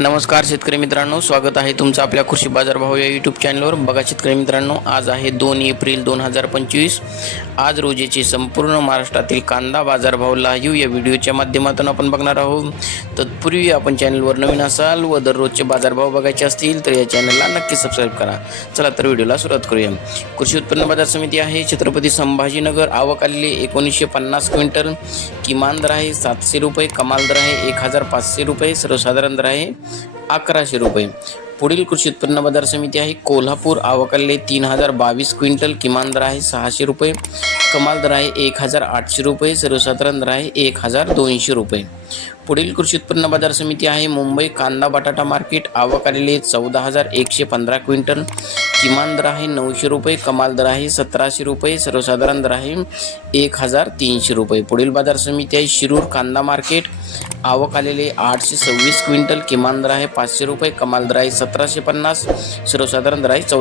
नमस्कार शेतकरी मित्रांनो स्वागत आहे तुमचं आपल्या कृषी बाजारभाव या यूट्यूब चॅनलवर बघा शेतकरी मित्रांनो आज आहे दोन एप्रिल दोन हजार पंचवीस. आज रोजीचे संपूर्ण महाराष्ट्रातील कांदा बाजारभाव लाईव्ह या व्हिडिओच्या माध्यमातून आपण बघणार आहोत. तत्पूर्वी आपण चॅनलवर नवीन असाल व दररोजचे बाजारभाव बघायचे असतील तर या चॅनलला नक्की सबस्क्राईब करा. चला तर व्हिडिओला सुरुवात करूया. कृषी उत्पन्न बाजार समिती आहे छत्रपती संभाजीनगर. आवक आलेली एकोणीसशे पन्नास क्विंटल. किमान दर आहे सातशे रुपये कमाल दर आहे एक हजार पाचशे रुपये. सर्वसाधारण दर आहे अकराशे रुपये. पुढील कृषी उत्पन्न बाजार समिती आहे. कोल्हापूर आवकाले तीन हजार बावीस क्विंटल किमान दर आहे. सहाशे रुपये. कमाल दर आहे एक हजार आठशे रुपये सर्वसाधारण दर आहे एक हजार दोनशे रुपये. पुढील कृषी उत्पन्न बाजार समिती आहे मुंबई कांदा बटाटा मार्केट. आवक आलेली चौदा हजार एकशे पंधरा क्विंटल. किमान दर आहे नऊशे रुपये कमाल दर आहे सतराशे रुपये सर्वसाधारण दर आहे एक हजार तीनशे रुपये. पुढील बाजार समिती आहे शिरूर कांदा मार्केट. आवक आलेले आठशे सव्वीस क्विंटल. किमान दर आहे पाचशे रुपये कमाल दर आहे सतराशे पन्नास सर्वसाधारण दर आहे चौदा